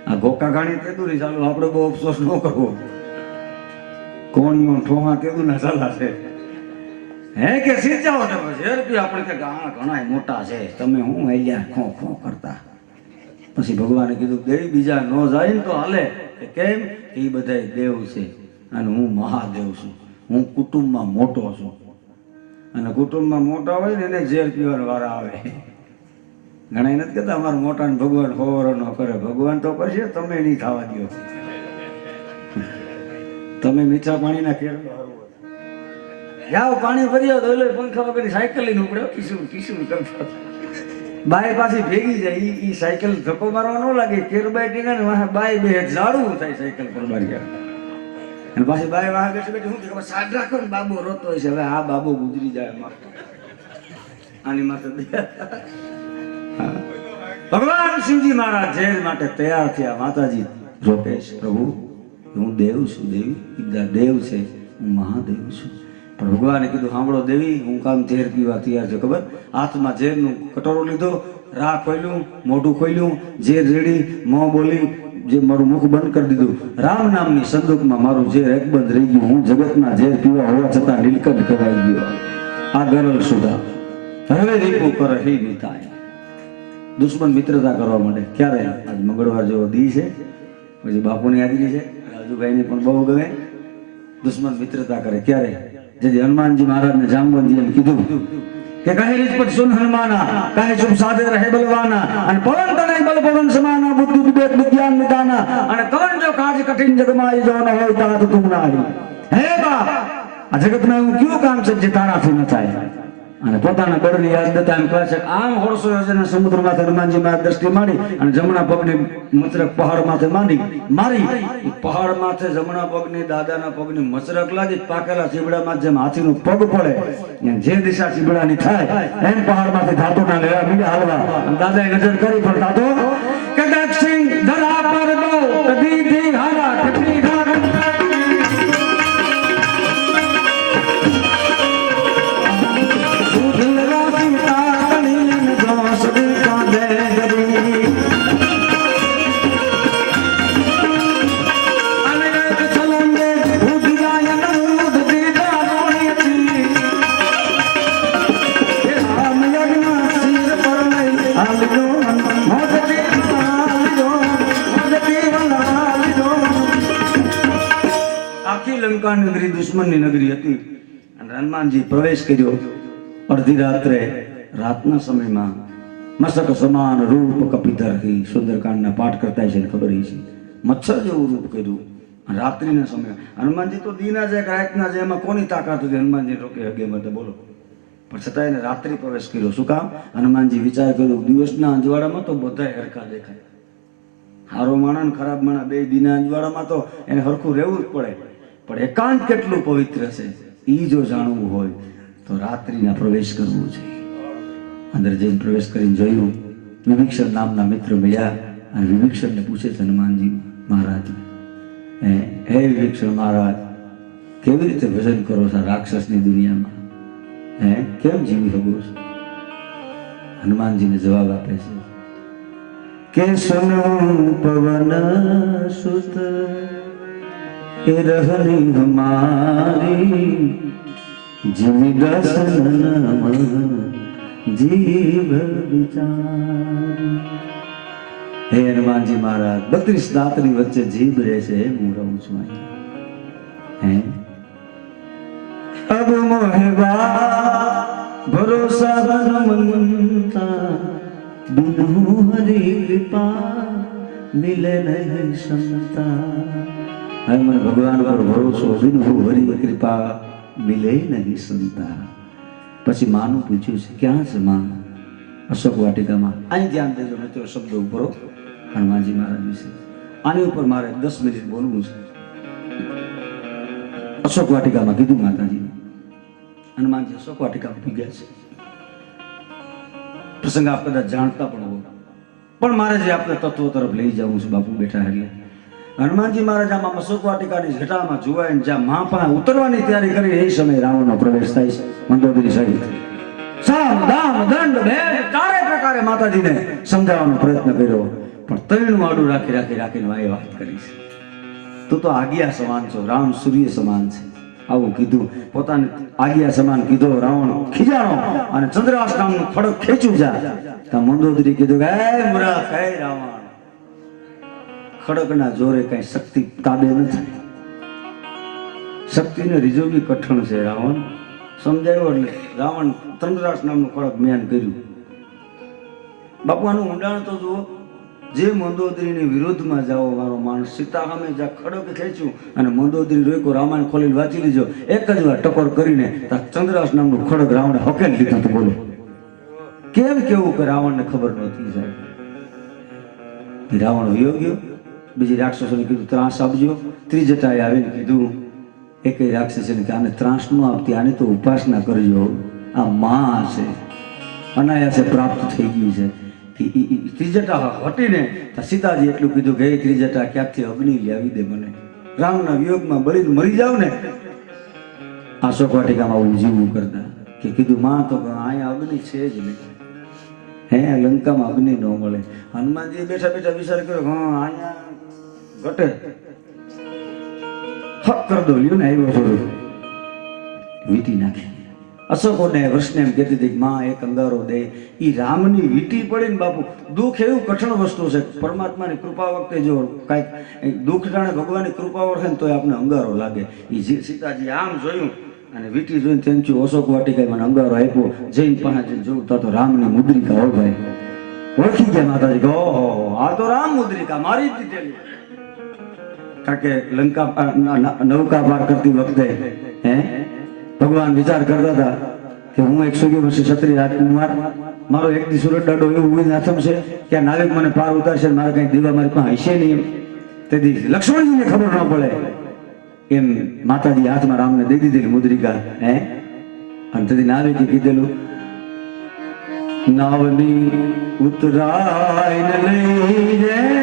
આ ગોકા ગાણી તેદુરી ચાલુ. આપણે બહુ અફસોસ ન કરવો. કોણીઓ ઠોહા તેદુના ચાલા છે. હે કે સીચાઓ તમે ઝેર પી. આપણે કે આ ઘણા મોટા છે તમે હું આલ્યા ખો ખો કરતા. પછી ભગવાને કીધું દેવ બીજા ન જાય ને તો હાલે. કેમ? એ બધા દેવ છે અને હું મહાદેવ છું. હું કુટુંબમાં મોટો છું અને કુટુંબમાં મોટા હોય ને એને ઝેર પીવાનો વારા આવે. ઘણા નથી કહેતા અમારા મોટા ને ભગવાન હોવરો ન કરે. ભગવાન તો કરશે, તમે નહીં થવા દો. તમે મીઠા પાણીના કેર જાઓ પાણી ભરી આવો તો એટલે પંખા વગરની સાયકલ લઈને ઉપડે કિશું કિશું કરતા. બાય પાછી ભેગી જાય. ઈ સાયકલ ધક્કો મારવા ન લાગે. કેરબાઈ ટીંગા ને વાહ બાય બે ઝાડવું થાય સાયકલ પર બારી. અને પાછી બાય વાહ બેઠી બેઠી શું કે સાડ રાખો ને બાબો રોતો હોય છે. હવે આ બાબો ગુજરી જાય આની માથે. ભગવાન શિવજી મહારાજ ઝેર માટે તૈયાર થયા. માતાજી રોકે છે પ્રભુ હું દેવ છું. દેવી બધા દેવ છે, હું મહાદેવ છું. પણ ભગવાને કીધું સાંભળો દેવી હું કામ ઝેર પીવા તૈયાર છે. ખબર? હાથમાં ઝેરનું કટોરો લીધો, રાહ ખોલ્યું, મોઢું ખોલ્યું, ઝેર રેડી, મોં બોલી, જે મારું મુખ બંધ કરી દીધું. રામ નામની સંદૂકમાં મારું ઝેર એકબંધ રહી ગયું. હું જગતના ઝેર પીવા હોવા છતાં નીલકંઠ કહેવાઈ ગયો. આ ગરલ સુધા હવે રીપું કરે હે નીતાય. દુશ્મન મિત્રતા કરવા માંડે. ક્યારે? આજ મંગળવાર જેવો દી છે, પછી બાપુની હાજરી છે, રાજુભાઈને પણ બહુ ગમે. દુશ્મન મિત્રતા કરે. ક્યારે? જેથી હનુમાનજી મહારાજને જાંબવંતીએ કીધું કે કહે રીત સુન હનુમાના કહે ચુપ સાધે રહે બલવાના અને પવન તને બલ પવન સમાના બુદ્ધિ વિવેક વિજ્ઞાન નિદાના અને કવન જો કાજ કઠિન જગમાં જો ન હોય તા તું ના આવી. હે બાપ આ જગતમાં એવું કયું કામ છે જે તારાથી ન થાય? અને પોતાના બળની યાદ દેતા એમ કહે છે આમ હોળસો યોજના સમુદ્રમાંથી હનુમાનજી મહારાજ દ્રષ્ટિ માંડી અને જમણા પગની મચરક પહાડ માથે મારી પહાડ માથે જમણા પગની દાદાના પગની મચરક લાગી. પાકેલા ચીબડામાં જેમ હાથીનું પગ પડે જે દિશા ચીબડાની થાય એમ પહાડ માંથી ધાતુના લેવા મીડા હાલવા. દાદાએ નજર કરી પણ ધાતો કે દક્ષિણ ધરા પર દો કદી દી હારા કદી ધાર નગરી દુશ્મનની નગરી હતી અને હનુમાનજી પ્રવેશ કર્યો. અડધી રાત્રે રાતના સમયમાં મસ્તક સમાન રૂપ કપિધર હી સુંદરકાંડના પાઠ કરતા છે ખબર છે મચ્છર જેવું રૂપ કર્યું રાત્રિના સમયે હનુમાનજી તો દીના જાય કે રાતના જાય એમાં કોની તાકાત હતી હનુમાનજી રોકે હગે મતે બોલો પણ છતાં એને રાત્રિ પ્રવેશ કર્યો શું કામ હનુમાનજી વિચાર કર્યો દિવસના અંજવાળામાં તો બધા હરખા દેખાય સારો માણા ને ખરાબ માણા બે દીના અંજવાળામાં તો એને હરખું રહેવું જ પડે પણ એકાંત કેટલું પવિત્ર છે એ જો જાણવું હોય તો રાત્રિના પ્રવેશ કરવો છે અંદર જઈને પ્રવેશ કરીને જોયું વિભીક્ષણ નામના મિત્ર મળ્યા અને વિભીક્ષણને પૂછે છે હનુમાનજી મહારાજ હે વિભીક્ષણ મહારાજ કેવી રીતે ભજન કરો છો રાક્ષસની દુનિયામાં કેમ જીવી શકો છો હનુમાનજીને જવાબ આપે છે કે સુનો પવન સુત એ રહની હમારી જીવી દર્શન જીવ વિચાર હે હનુમાનજી મહારાજ 32 દાંતની વચ્ચે જીભ રહે છે હું રહું છું અબ મોહવા ભરોસા હનુમંતા બિનહુ હરી કૃપા મિલે નહીં ક્ષમતા હવે મને ભગવાન પર ભરોસો બિનહુ હરી કૃપા મિલે નહીં ક્ષમતા પછી માનું પૂછ્યું છે ક્યાં છે માં અશોક વાટિકામાં અહીં ધ્યાન દેજો મિત્રો શબ્દ ઉપર હનુમાનજી મહારાજ વિશે આની ઉપર મારે 10 મિનિટ બોલવું છે અશોક વાટિકામાં કીધું માતાજી હનુમાનજી અશોક વાટિકામાં પી ગયા છે પ્રસંગ આપ કદાચ જાણતા પણ હો પણ મારે જે આપણે તત્વો તરફ લઈ જવું છે બાપુ બેઠા એટલે હનુમાનજી મહારાજ આમાં અશોક વાટિકાની જટામાં જોવાય જ્યાં મહાપા ઉતરવાની તૈયારી કરી એ સમયે રાવણનો પ્રવેશ થાય છે મંદોદરી સહિત સામ દામ દંડ ભેદ ચારે પ્રકારે માતાજીને સમજાવવાનો પ્રયત્ન કર્યો પણ તૈણું આડું રાખીને વાય વાત કરી છે તું તો આજ્ઞા સમાન છો રામ સૂર્ય સમાન છે આવું કીધું પોતાની આજ્ઞા સમાન કીધો રાવણ ખીજાણો અને ચંદ્રાસ નામનું ખડક ખેંચ્યું જા ત્યાં મંદોદરી કીધું કે હે મૂર્ખ હે રાવણ ખડકના જોરે કઈ શક્તિ તાબે નથી શક્તિને રીઝવવી કઠણ છે રાવણ સમજાયો એટલે રાવણ ચંદ્રાસ નામનું ખડક જ્ઞાન કર્યું બાપુનું ઊંડાણ તો જુઓ જે મંદોદરીની વિરુદ્ધમાં જાઓ મારો માણસ સીતા સામે જ્યાં ખડક ખેંચ્યું અને મંદોદરી રોક્યો રામાયણ ખોલીને વાંચી લીધો એક જ વાર ટકોર કરીને ચંદ્રાસ નામનું ખડક રાવણે હકેલ લીધું તો બોલો કેમ કેવું કે રાવણને ખબર નહોતી સાહેબ રાવણ વયો ગયો બીજી રાક્ષસોને કીધું ત્રાસ આપજો ત્રિજટાએ આવીને કીધું એક રાક્ષસને કે આને ત્રાસ ન આપતી આને તો ઉપાસના કરજો આ માં છે અનાયાસે પ્રાપ્ત થઈ ગયું છે ત્રિજટા હટીને સીતાજી એટલું કીધું કે હે ત્રિજટા ક્યાંકથી અગ્નિ લાવી દે મને રામના વિયોગમાં બળીને મરી જાવ ને અશોક વાટિકામાં આવું જીવવું કરતા કે કીધું માં તો અહીંયા અગ્નિ છે જ નહીં હે લંકામાં અગ્નિ ન મળે હનુમાનજી બેઠા બેઠા વિચાર કર્યો હા અહીંયા ઘટે હક કર દો લ્યો ને આવ્યો થોડું વીટી નાખી અશોકોને વૃષ્ણ એમ કહેતી હતી માં એક અંગારો દે ઈ રામની વીટી પડી ને બાપુ દુઃખ એવું કઠણ વસ્તુ છે પરમાત્માની કૃપા વખતે જો કાંઈક દુઃખ જાણે ભગવાનની કૃપા વખતે તો આપણે અંગારો લાગે ઈ સીતાજી આમ જોયું અને વીટી જોઈને તેમ છું અશોક વાટિકાએ મને અંગારો આપ્યો જઈને પાસે જઈને જોયું તો રામની મુદ્રિકા હો ભાઈ ઓળખી ગયા માતાજી કે ઓહો આ તો રામ મુદ્રિકા મારી જ દીધેલી કારણ કે લંકા નૌકા પાર કરતી વખતે હે ભગવાન વિચાર કરતા હતા કે હું 120 વર્ષે ક્ષત્રિય રાજકુમાર મારો એક દી સુરત દાડો એવું ઉભી નાથમ છે કે આ નાવિક મને પાર ઉતારશે મારે કઈ દીવા મારી પાસે હશે નહીં તેથી લક્ષ્મણજીને ખબર ન પડે એમ માતાજી હાથમાં રામને દઈ દીધેલી મુદ્રિકા હે અને તેથી નાવિકે કીધેલું નાવની ઉતરાય લઈ રે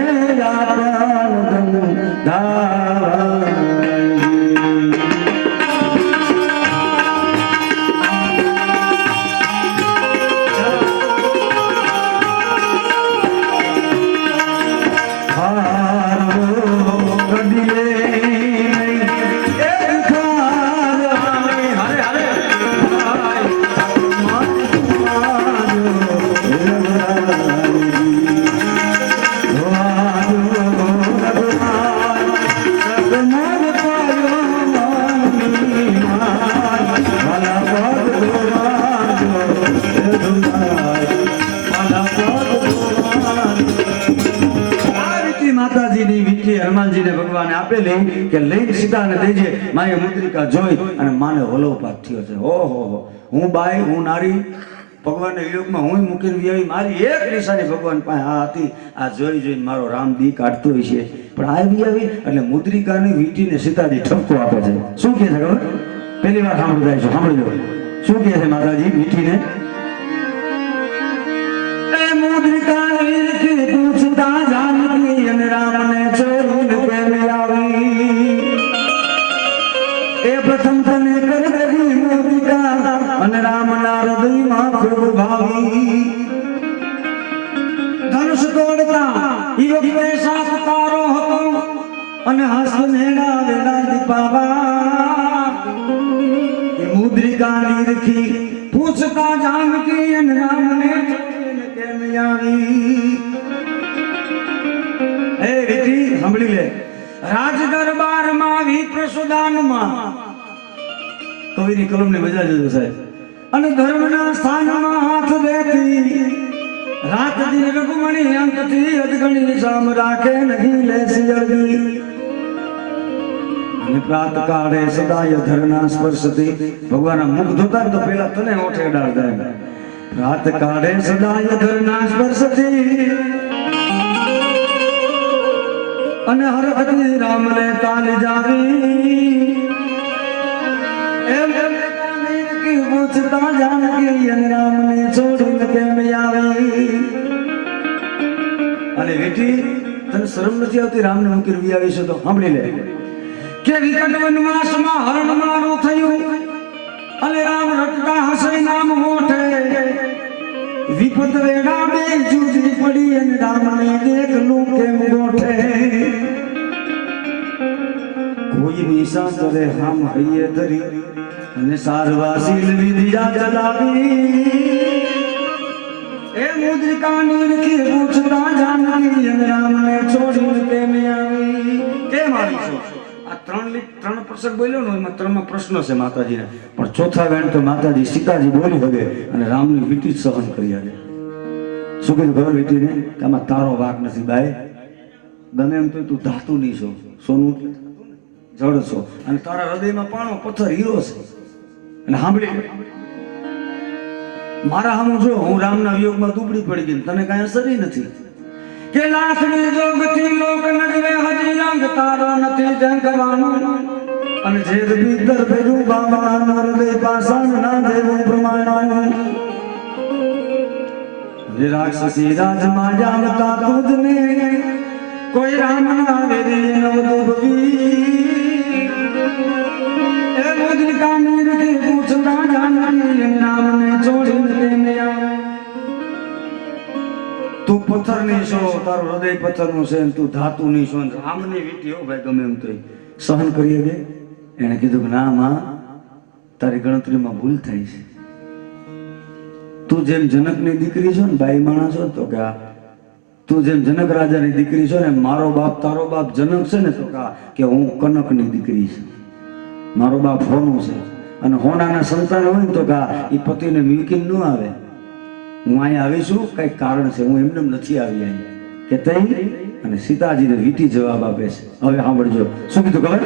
કહી કે લઈને સીતાને દેજે. માએ મુદ્રિકા જોઈ અને માને વલોપાત થયો છે. ઓહો, હું બાઈ, હું નારી, ભગવાનના યોગમાં હું મૂકીને આવી, મારી એક નિશાની ભગવાન પાસે આ હતી. આ જોઈ જોઈને મારો રામ દી કાઢતો હોય છે, પણ આવી એટલે મુદ્રિકાને વીંટીને સીતાજી ઠપકો આપે છે. શું કહે છે ખબર? પહેલી વાર સાંભળી જાય છે, સાંભળી લો શું કહે છે માતાજી વીંટીને. એ મુદ્રિકા વીરથી પૂછતા જાનકી અને રામને ચોરીને કેમ આવી. એ પ્રથમ તને કરી મુદ્રિકા અને રામના હૃદયમાં ખૂબ ભાવી. ધનુષ તોડતા યુગે સાથ તારો હતો અને હસ્ત નેડા વેડા દીપાવા. એ મુદ્રિકા નીરખી પૂછતા જાનકી અને રામને ચોરીને કેમ આવી. એ રીતિ સાંભળી લે. રાજ દરબારમાં વિપ્ર સુદાનમાં કવિની કલમની મજા જોજો સાહેબ. અને ધર્મના સ્થાનમાં હાથ દેતી રાત દી રઘુમણી અંકથી અધગણી સામ રાખે નહીં લેસી અડગી. અને પ્રાત કાળે સદાય ધરના સ્પર્શથી ભગવાનના મુખ ધોતા તો પેલા તને ઓઠે ડાળતા. પ્રાત કાળે સદાય ધરના સ્પર્શથી અને હર હરી રામને તાલી જાવી. એમ કી પૂછતા જાનકી અને રામને છોડીને કેમ આવી. અને વીટી તને શરમ નથી આવતી રામને મૂકીને વી આવી છે તો સાંભળી લે કે વિકટ વનવાસમાં હરણ મારું થયું અને રામ રટતા હસે નામ મોઠે. વિપત વેડા બે જુદી પડી અને રામને દેખલું કેમ ગોઠે. કોઈ નિશા કરે હામ હૈયે ધરી અને સારવાસીલ વિધિયા ચલાવી. એ મુદ્રિકા નીરખી પૂછતા જાનકી અને રામને છોડીને કેમ આવી. કેમ આવી છો? આ ત્રણ પ્રસંગ બોલ્યો ને એમાં ત્રણમાં પ્રશ્નો છે માતાજીને, પણ ચોથા વેણ તો માતાજી સીતાજી બોલી શકે અને રામની વીંટી સહન કરી આવે. શું કીધું ખબર વીંટીને કે આમાં તારો વાક નથી બાઈ. ગમે એમ તો તું ધાતુ નહીં છો, સોનું જળ છો અને તારા હૃદયમાં પાણો પથ્થર હીરો છે. અને સાંભળી મારા સામું જો હું રામના વિયોગમાં દુબળી પડી ગઈ, તને કાંઈ અસર નથી. કે લાખની જોગથી લોક નજવે હજી રંગ તારો નથી જંગવાનું. અને જેદ ભીતર ભેરું બાબા હૃદય પાષાણ ના દેવું પ્રમાણ. જે રાક્ષસી રાજમાં જાણતા તુજને કોઈ રામ ના વેરી નવદુભવી. એ મુદ્રિકા નીરખી પૂછતા જાનકી નામને છોડીને કેમ આવે. તું પથ્થરની છો, તારું હૃદય પથ્થરનું છે, તું ધાતુની છો. રામની વીંટી હો ભાઈ ગમે એમ તો સહન કરી દે. એને કીધું કે ના માં તારી ગણતરીમાં ભૂલ થાય છે. તું જેમ જનકની દીકરી છો ને બાઈ માણસ છો તો કે તું જેમ જનક રાજાની દીકરી છો ને મારો બાપ તારો બાપ જનક છે ને તો કે હું કનકની દીકરી છું. મારો બાપ હોનું છે અને હોનાના સંતાન હોય ને તો એ પતિને મૂકીને ન આવે. હું અહીંયા આવી છું કઈક કારણ છે, હું એમને નથી આવી અહીંયા કે તઈ. અને સીતાજીને વીંટી જવાબ આપે છે. હવે સાંભળજો શું કીધું ખબર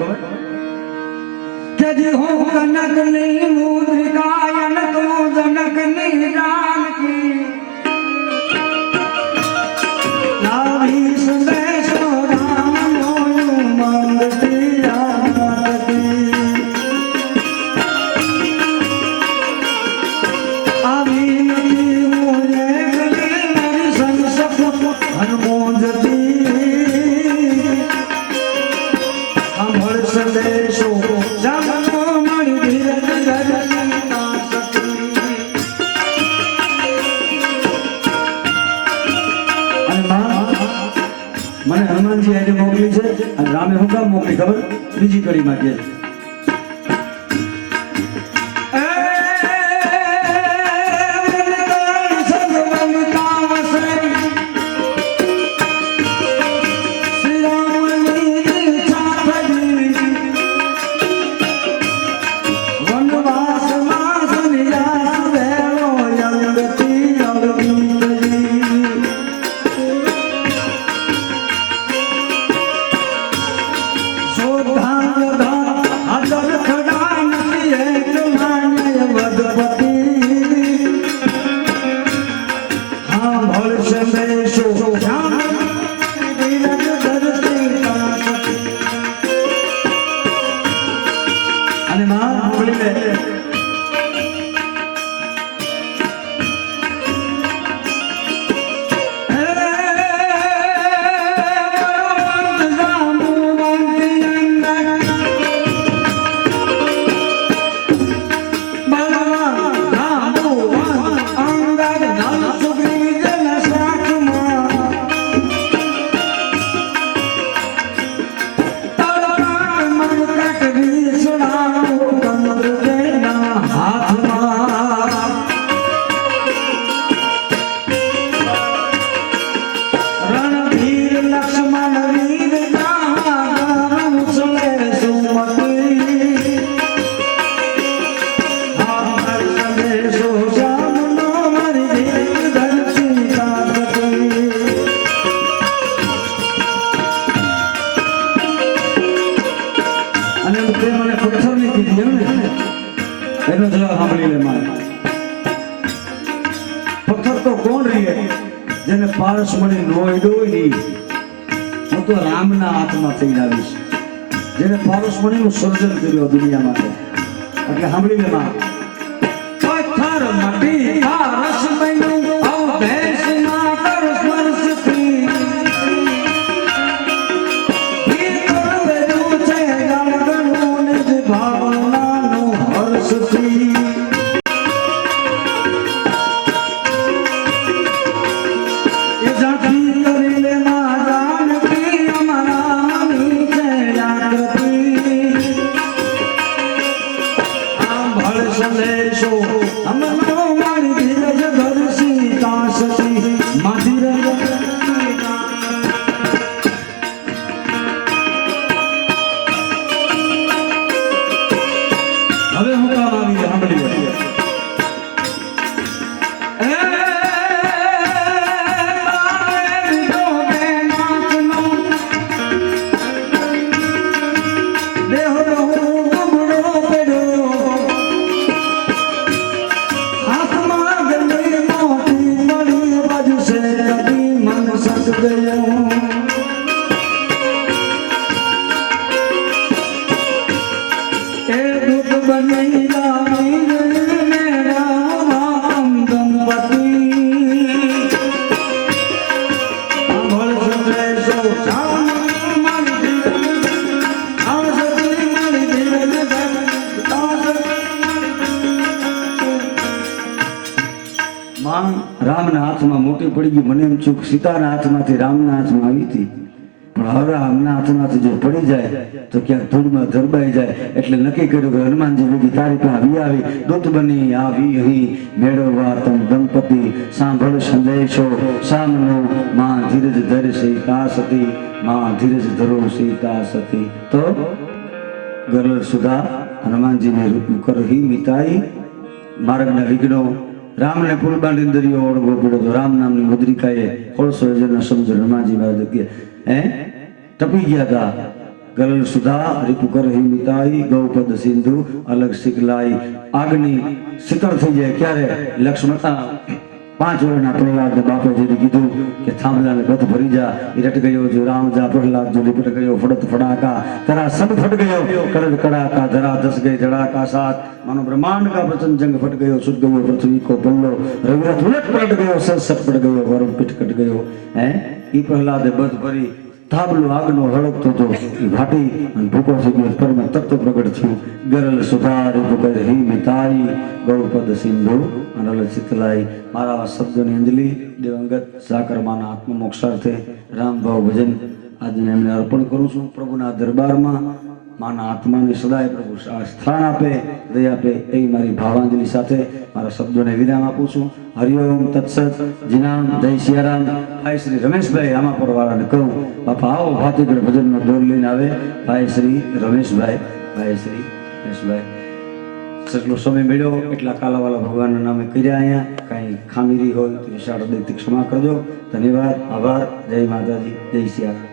કે જે હું કનકની મુદ્રિકા અને તું જનકની જાનકી. નાવી સંદેશો રામનો માંગતી આનંદતી. આવી નથી હું એકલી મારી સંસપ હનુમોજતી. સાંભળ સંદેશો જામનો મળી ધીરજ ધરતી ના સતી. મને હનુમાનજી આજે મોકલી છે અને રામે હું કામ મોકલી ખબર? બીજી કડીમાં કે અને માં સાંભળી લે એનો જવાબ સાંભળી લે મારે પથ્થર તો કોણ રીએ જેને પારસ મળી નોયડો નહીં હું તો રામના હાથમાં થઈને આવીશ જેને પારસ મણીનું સર્જન કર્યું દુનિયા માટે એટલે સાંભળી લે માં પથ્થર માટી પારસ બન્યું અવધેશના કર સ્પર્શથી હવે હું કામ આવી સાંભળી રામના હાથમાં મોટી પડી ગઈ મને એમ ચૂક સીતાના હાથમાંથી રામના હાથમાં આવી હતી પણ હવે રામના હાથમાંથી જો પડી જાય તો ક્યાંક ધૂળમાં ધરબાઈ જાય એટલે નક્કી કર્યું કે હનુમાનજી ભેગી તારી પાસે આવી આવી દૂત બની આવી અહીં મેળવવા તમ દંપતિ સાંભળ સંદેશો સામનો માં ધીરજ ધર સીતા સતી માં ધીરજ ધરો સીતા સતી તો ગરલ સુધા હનુમાનજીને રૂપ કરહી મિતાઈ માર્ગના વિઘ્નો રામને ફૂલબાંડી દરિયો ઓળગો પીડો તો રામ નામની મુદ્રિકાએ ખોળસો હજારના સમજો હનુમાનજી મહારાજ ટપી ગયા હતા ગરલ સુધા રીપુ કરહી મિતાઈ ગૌપદ સિંધુ અલગ શીખલાઈ આગની શીતળ થઈ જાય ક્યારે લક્ષ્મણ 5 વર્ષના પ્રહલાદ બાપે જેને કીધું કે થાંભલાને બધ ભરી જા એ રટ ગયો જો રામ જા પ્રહલાદ જો લીપટ ગયો ફડત ફડાકા તરા સબ ફટ ગયો કરદ કડાકા ધરા દસ ગઈ ધડાકા સાત માનો બ્રહ્માંડ का प्रचंड जंग फट गयो छूट गयो पृथ्वी को पल्लो रविरथ उलट पलट गयो सर सट पड़ गयो वरुण पिट कट गयो है ई प्रहलादे बध भरी થાબલો આગનો હળકતો તો એ ભાટી અને ભૂકો થઈ ગયો પરમ તત્વ પ્રગટ થયું ગરલ સુધાર ભૂકર હી મિતાઈ ગૌપદ સિંધુ અનલ ચિતલાઈ મારા શબ્દોની અંજલિ દિવંગત સાકરમાના આત્મમોક્ષાર્થે રામભાવ ભજન આજને એમને અર્પણ કરું છું પ્રભુના દરબારમાં માના આત્માને સદાય પ્રભુ સ્થાન આપે દયા આપે એવી મારી ભાવાંજલિ સાથે મારા શબ્દોને વિરામ આપું છું હરિઓમ તત્સત જીનામ જય સિયારામ ભાઈ શ્રી રમેશભાઈ આમાં પર વાળાને કહું બાપા આવો ભાતીગઢ ભજનનો દોર લઈને આવે ભાઈ શ્રી રમેશભાઈ જેટલો સમય મળ્યો એટલા કાલાવાલા ભગવાનના નામે કર્યા અહીંયા કાંઈ ખામીરી હોય તો વિશાળ હૃદયથી ક્ષમા કરજો ધન્યવાદ આભાર જય માતાજી જય સિયારામ